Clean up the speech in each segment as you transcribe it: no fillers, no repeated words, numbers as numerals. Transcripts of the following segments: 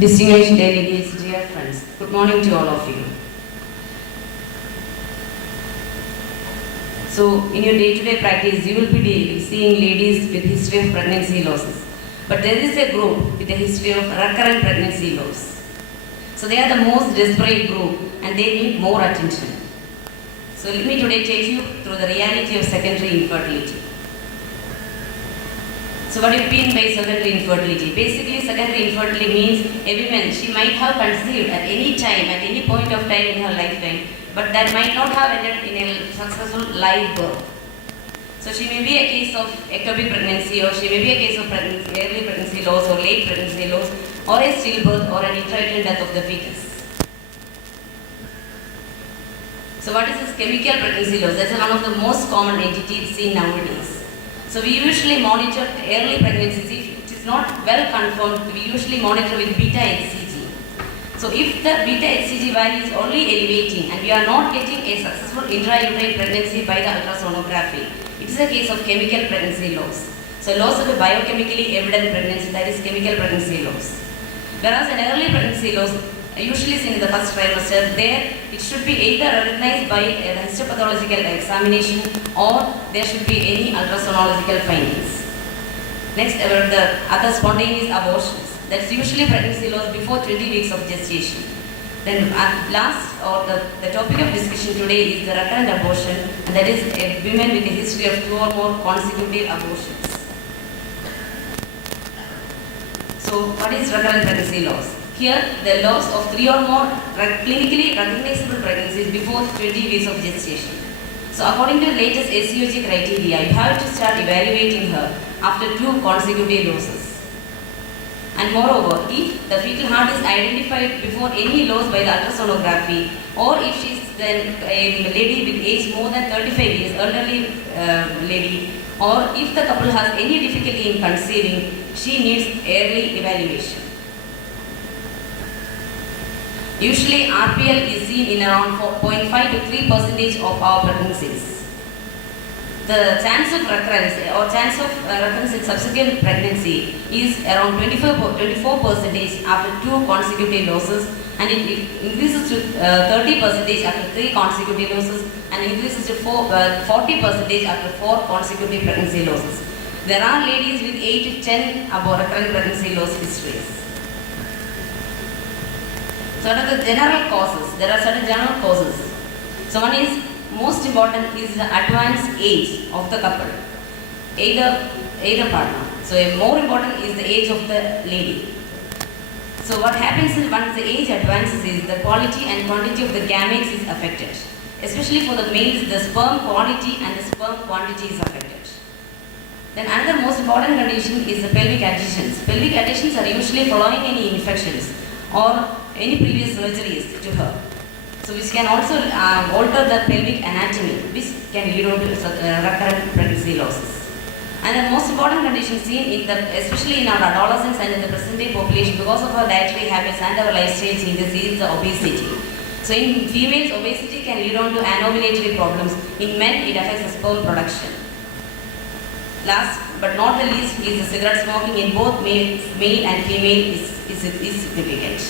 Distinguished delegates, dear friends, good morning to all of you. So, in your day-to-day practice, you will be seeing ladies with history of pregnancy losses. But there is a group with a history of recurrent pregnancy loss. So, they are the most desperate group and they need more attention. So, let me today take you through the reality of secondary infertility. So what do you mean by secondary infertility? Basically, secondary infertility means a woman, she might have conceived at any time, at any point of time in her lifetime, but that might not have ended in a successful live birth. So she may be a case of ectopic pregnancy, or she may be a case of early pregnancy loss or late pregnancy loss, or a stillbirth or an intrauterine death of the fetus. So what is this chemical pregnancy loss? That's one of the most common entities seen nowadays. So we usually monitor early pregnancies. If it is not well confirmed, we usually monitor with beta HCG. So if the beta HCG value is only elevating and we are not getting a successful intrauterine pregnancy by the ultrasonography, it is a case of chemical pregnancy loss. So loss of a biochemically evident pregnancy, that is chemical pregnancy loss. Whereas an early pregnancy loss, usually seen in the first trimester, there it should be either recognized by the histopathological examination or there should be any ultrasonological findings. Next, about the other spontaneous abortions. That's usually pregnancy loss before 20 weeks of gestation. Then last, or the topic of discussion today is the recurrent abortion, and that is a women with a history of 2 or more consecutive abortions. So what is recurrent pregnancy loss? Here, the loss of 3 or more clinically recognizable pregnancies before 20 weeks of gestation. So, according to the latest SCOG criteria, you have to start evaluating her after 2 consecutive losses. And moreover, if the fetal heart is identified before any loss by the ultrasonography, or if she is then a lady with age more than 35 years, elderly lady, or if the couple has any difficulty in conceiving, she needs early evaluation. Usually RPL is seen in around 0.5 to 3% of our pregnancies. The chance of recurrence or chance of recurrence in subsequent pregnancy is around 24% after 2 consecutive losses, and it increases to 30% after 3 consecutive losses, and increases to 40% after 4 consecutive pregnancy losses. There are ladies with 8 to 10 recurrent pregnancy loss histories. So what are the general causes? There are certain general causes. So one is, most important is the advanced age of the couple, either partner. So more important is the age of the lady. So what happens is, once the age advances is the quality and quantity of the gametes is affected. Especially for the males, the sperm quality and the sperm quantity is affected. Then another most important condition is the pelvic adhesions. Pelvic adhesions are usually following any infections or any previous surgeries to her. So which can also alter the pelvic anatomy, which can lead to recurrent pregnancy losses. And the most important condition seen, especially in our adolescents and in the present day population, because of our dietary habits and our lifestyle changes, is the obesity. So in females, obesity can lead on to anovulatory problems. In men, it affects the sperm production. Last but not the least is the cigarette smoking in both male and female is significant.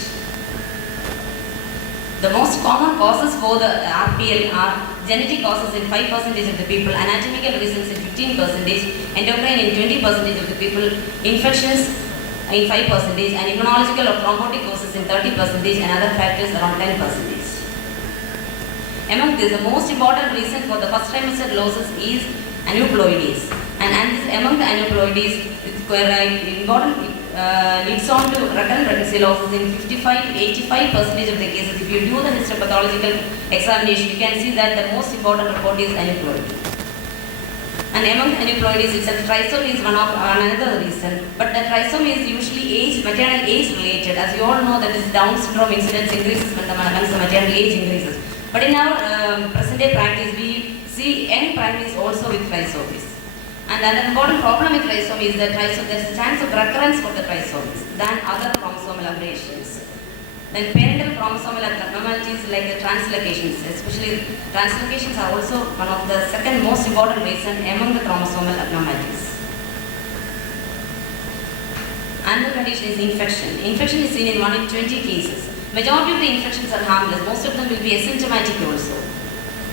The most common causes for the RPL are genetic causes in 5% of the people, anatomical reasons in 15%, endocrine in 20% of the people, infections in 5%, and immunological or thrombotic causes in 30%, and other factors around 10%. Among this, the most important reason for the first trimester losses is aneuploidies. And this, among the aneuploidies, leads on to recurrent pregnancy losses in 55 to 85% of the cases. If you do the histopathological examination, you can see that the most important report is aneuploidy. And among aneuploidies itself, trisomy is another reason. But the trisomy is usually maternal age related. As you all know, that is Down syndrome incidence increases when the maternal age increases. But in our present day practice, we see young primaries also with trisomies. And an important problem with trisomy is that there is a chance of recurrence for the trisomies than other chromosomal aberrations. Then parental chromosomal abnormalities like the translocations, especially translocations, are also one of the second most important reason among the chromosomal abnormalities. Another condition is infection. Infection is seen in 1 in 20 cases. Majority of the infections are harmless. Most of them will be asymptomatic also.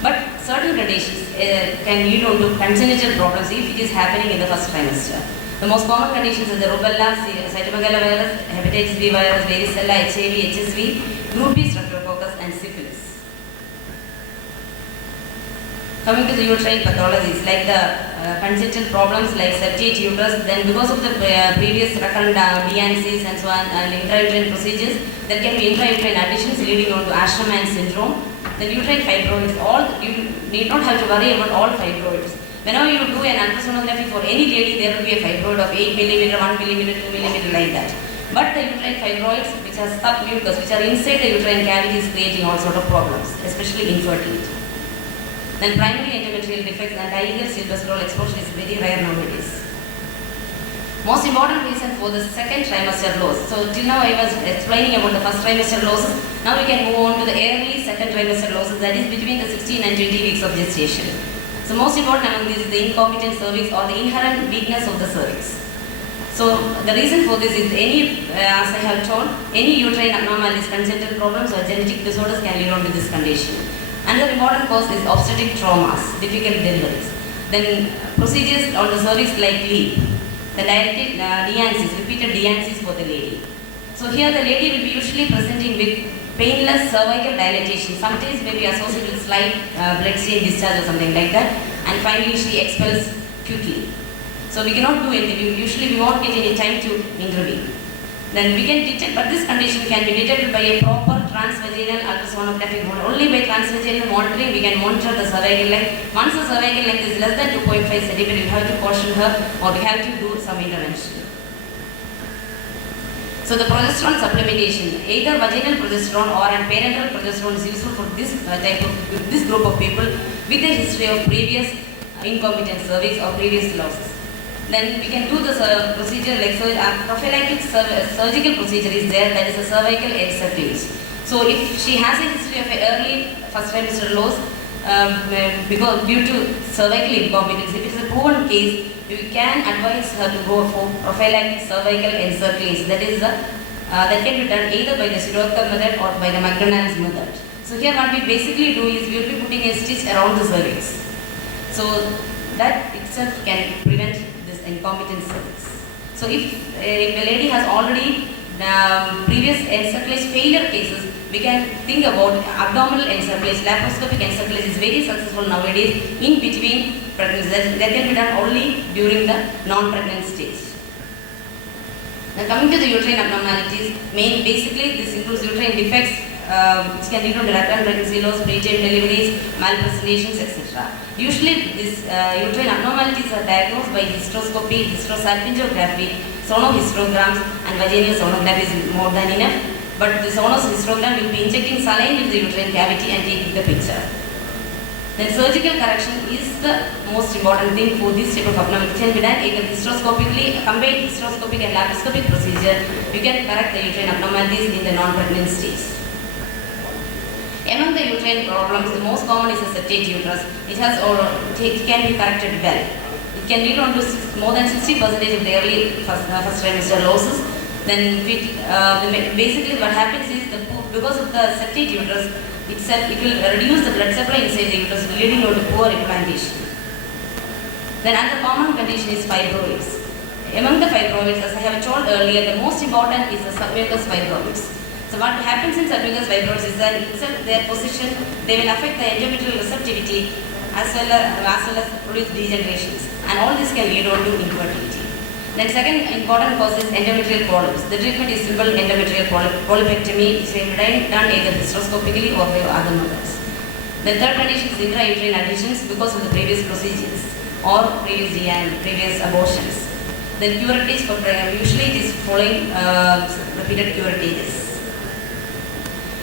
But certain conditions can lead on to congenital problems if it is happening in the first trimester. The most common conditions are the rubella, cytomegalovirus, hepatitis B virus, varicella, HIV, HSV, group B streptococcus and syphilis. Coming to the uterine pathologies, like the congenital problems like septate uterus, then because of the previous recurrent DNCs and so on and intrauterine procedures, there can be intrauterine additions leading on to Asherman syndrome. Then uterine fibroids, you need not have to worry about all fibroids. Whenever you do an ultrasonography for any lady, there will be a fibroid of 8 mm, 1 mm, 2 mm like that. But the uterine fibroids, which are submucous, which are inside the uterine cavity, is creating all sort of problems, especially infertility. Then primary endometrial defects and diethyl silvestrol exposure is very rare nowadays. Most important reason for the second trimester loss. So till now I was explaining about the first trimester losses. Now we can move on to the early second trimester losses, that is between the 16 and 20 weeks of gestation. So most important among these is the incompetent cervix or the inherent weakness of the cervix. So the reason for this is as I have told, any uterine abnormalities, congenital problems or genetic disorders can lead on to this condition. Another important cause is obstetric traumas, difficult deliveries. Then procedures on the cervix like LEAP, the directed DNCs, repeated DNCs for the lady. So here the lady will be usually presenting with painless cervical dilatation. Sometimes may be associated with slight blood stain discharge or something like that. And finally she expels quickly. So we cannot do anything. Usually we won't get any time to intervene. Then we can detect, but this condition can be detected by a proper transvaginal ultrasonographic mode. Only by transvaginal monitoring we can monitor the cervical length. Once the cervical length is less than 2.5 cm, we have to caution her or we have to do some intervention. So the progesterone supplementation, either vaginal progesterone or an parenteral progesterone is useful for this this group of people with a history of previous incompetent cervix or previous losses. Then we can do the procedure like prophylactic surgical procedure is there, that is a cervical encephalopathy. So if she has a history of early first trimester loss because due to cervical incompetence, if it is a proven case, we can advise her to go for prophylactic cervical encephalopathy. That is that can be done either by the Shirodkar method or by the McDonald's method. So here what we basically do is we will be putting a stitch around the cervix. So that itself can prevent incompetent cervix. So if a lady has already previous encephalopathy failure cases, we can think about abdominal encephalopathy. Laparoscopic encephalopathy is very successful nowadays in between pregnancy. That can be done only during the non-pregnant stage. Now coming to the uterine abnormalities, basically this includes uterine defects, which can lead to recurrent pregnancy loss, preterm deliveries, malpresentations, etc. Usually these uterine abnormalities are diagnosed by hysteroscopy, hysterosalpingography, sonohystograms and vaginal sonography is more than enough. But the sonohysterogram will be injecting saline into the uterine cavity and taking the picture. Then surgical correction is the most important thing for this type of abnormality. It can be done either hysteroscopically, combined hysteroscopic and laparoscopic procedure. You can correct the uterine abnormalities in the non-pregnant stage. Among the uterine problems, the most common is the septate uterus. It can be corrected well. It can lead on to more than 60% of the early first trimester losses. Then basically what happens is because of the septate uterus itself, it will reduce the blood supply inside the uterus, leading on to poor implantation. Then another common condition is fibroids. Among the fibroids, as I have told earlier, the most important is the submucous fibroids. So what happens in submucous fibroids is that their position, they will affect the endometrial receptivity as well as produce degenerations, and all this can lead on to infertility. Then second important cause is endometrial polyps. The treatment is simple endometrial polypectomy, which can be done either hysteroscopically or by other methods. The third condition is intrauterine additions because of the previous procedures or previous abortions. Then curettage for usually it is following repeated curetages.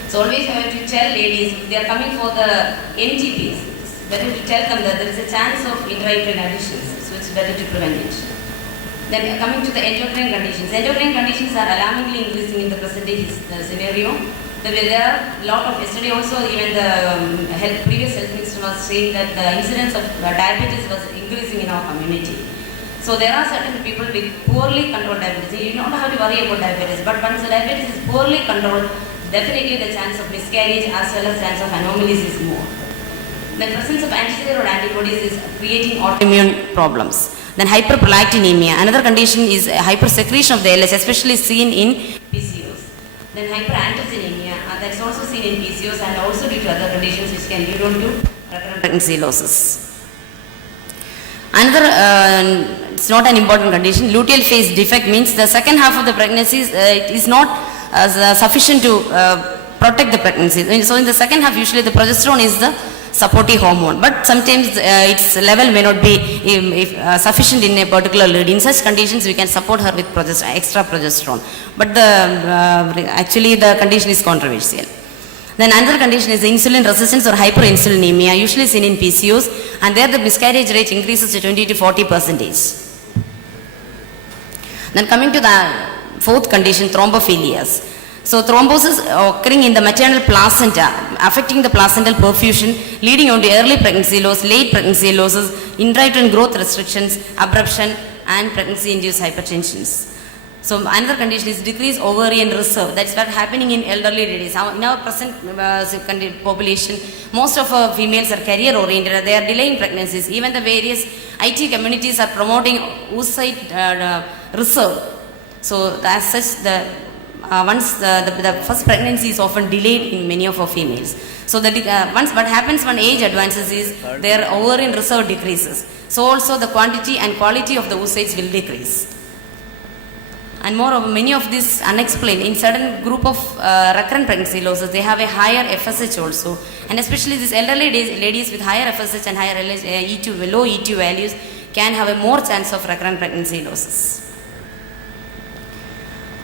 So always I have to tell ladies, if they are coming for the MTPs, it's better to tell them that there is a chance of intrauterine additions, so it's better to prevent it. Then coming to the endocrine conditions. Endocrine conditions are alarmingly increasing in the present day scenario. There are a lot of, yesterday also even the previous health minister was saying that the incidence of diabetes was increasing in our community. So there are certain people with poorly controlled diabetes. You don't have to worry about diabetes, but once the diabetes is poorly controlled, definitely the chance of miscarriage as well as chance of anomalies is more. The presence of anti-steroid antibodies is creating autoimmune problems. Then hyperprolactinemia. Another condition is hypersecretion of the LH, especially seen in PCOS. Then hyperandrogenemia, that's also seen in PCOS and also due to other conditions which can lead on to recurrent pregnancy losses. Another, it's not an important condition, luteal phase defect means the second half of the pregnancy is not sufficient to protect the pregnancy. So in the second half, usually the progesterone is the supportive hormone, but sometimes its level may not be sufficient in a particular lady. In such conditions, we can support her with extra progesterone, but actually the condition is controversial. Then another condition is insulin resistance or hyperinsulinemia, usually seen in PCOS, and there the miscarriage rate increases to 20 to 40%. Then coming to the fourth condition, thrombophilias. So thrombosis occurring in the maternal placenta, affecting the placental perfusion, leading on to early pregnancy loss, late pregnancy losses, intrauterine growth restrictions, abruption, and pregnancy-induced hypertensions. So another condition is decreased ovarian reserve. That's what happening in elderly ladies. In our present population, most of our females are career oriented. They are delaying pregnancies. Even the various IT communities are promoting oocyte reserve. So as such, once the first pregnancy is often delayed in many of our females. So that once what happens when age advances is their ovarian reserve decreases. So also the quantity and quality of the oocytes will decrease. And moreover, many of these unexplained, in certain group of recurrent pregnancy losses, they have a higher FSH also. And especially these elderly ladies with higher FSH and higher E2, low E2 values can have a more chance of recurrent pregnancy losses.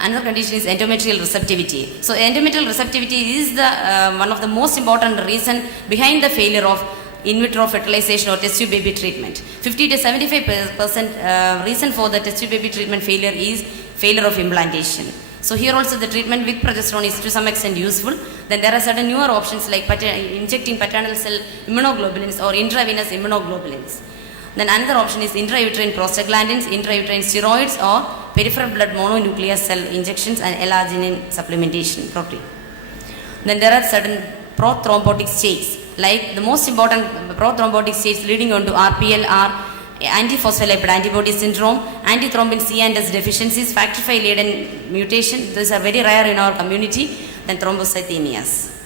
Another condition is endometrial receptivity. So endometrial receptivity is the one of the most important reason behind the failure of in vitro fertilization or test tube baby treatment. 50 to 75% reason for the test tube baby treatment failure is failure of implantation. So here also the treatment with progesterone is to some extent useful. Then there are certain newer options like injecting paternal cell immunoglobulins or intravenous immunoglobulins. Then another option is intrauterine prostaglandins, intrauterine steroids or peripheral blood mononuclear cell injections and L-arginine supplementation protein. Then there are certain prothrombotic states, like the most important prothrombotic states leading on to RPL are antiphospholipid antibody syndrome, antithrombin C and S deficiencies, factor V laden mutation, these are very rare in our community, then thrombocythemias.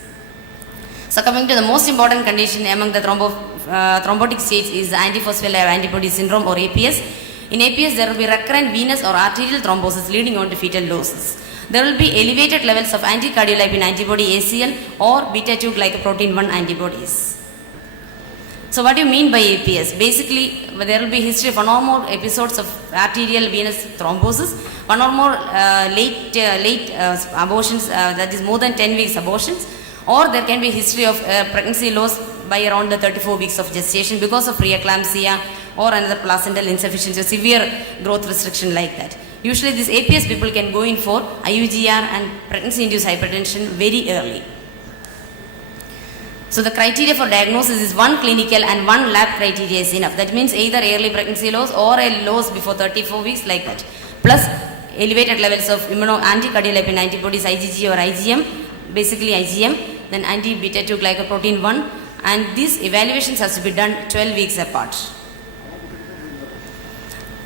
So coming to the most important condition among the thrombotic states is the antiphospholipid antibody syndrome or APS. In APS, there will be recurrent venous or arterial thrombosis leading on to fetal losses. There will be elevated levels of anticardiolipin antibody ACL or beta-2 glycoprotein 1 antibodies. So what do you mean by APS? Basically, there will be history of one or more episodes of arterial venous thrombosis, one or more late abortions, that is more than 10 weeks abortions, or there can be history of pregnancy loss by around the 34 weeks of gestation because of preeclampsia or another placental insufficiency or severe growth restriction like that. Usually these APS people can go in for IUGR and pregnancy-induced hypertension very early. So the criteria for diagnosis is one clinical and one lab criteria is enough. That means either early pregnancy loss or a loss before 34 weeks like that. Plus elevated levels of anticardiolipin antibodies IgG or IgM, basically IgM, then anti-beta-2 glycoprotein 1, and these evaluations has to be done 12 weeks apart.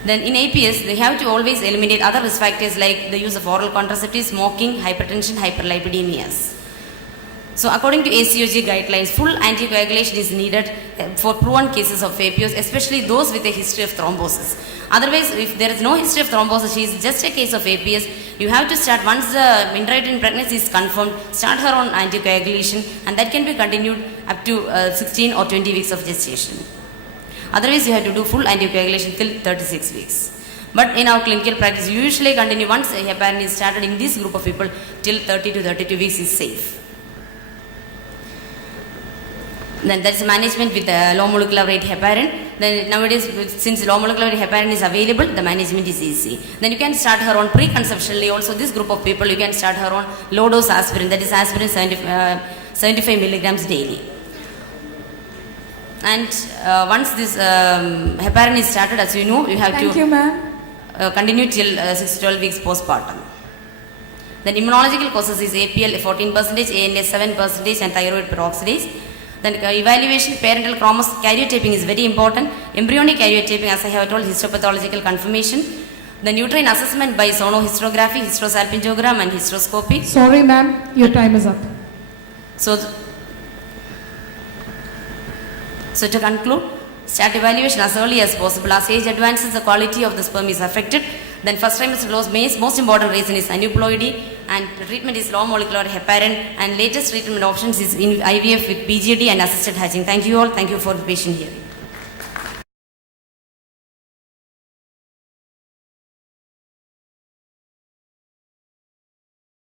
Then in APS, they have to always eliminate other risk factors like the use of oral contraceptives, smoking, hypertension, hyperlipidemias. So according to ACOG guidelines, full anticoagulation is needed for proven cases of APS, especially those with a history of thrombosis. Otherwise, if there is no history of thrombosis, she is just a case of APS, you have to start, once the intrauterine pregnancy is confirmed, start her on anticoagulation, and that can be continued up to 16 or 20 weeks of gestation. Otherwise, you have to do full anticoagulation till 36 weeks. But in our clinical practice, you usually continue once a heparin is started in this group of people till 30 to 32 weeks is safe. Then there is management with low molecular weight heparin. Then nowadays, since low molecular weight heparin is available, the management is easy. Then you can start her on preconceptionally. Also, this group of people, you can start her on low dose aspirin, that is aspirin 75 milligrams daily. And once this heparin is started, as you know, you have Thank to you, ma'am. Continue till 6 to 12 weeks postpartum. Then immunological causes is APL 14%, ANA 7%, and thyroid peroxidase. Then evaluation, parental karyotyping is very important. Embryonic karyotyping, as I have told, histopathological confirmation. The uterine assessment by sonohysterography, hysterosalpingogram, and hysteroscopy. Sorry, ma'am, your time is up. So to conclude, start evaluation as early as possible. As age advances, the quality of the sperm is affected. Then first trimester loss, most important reason is aneuploidy, and the treatment is low molecular heparin, and latest treatment options is in IVF with PGD and assisted hatching. Thank you all. Thank you for the patient hearing.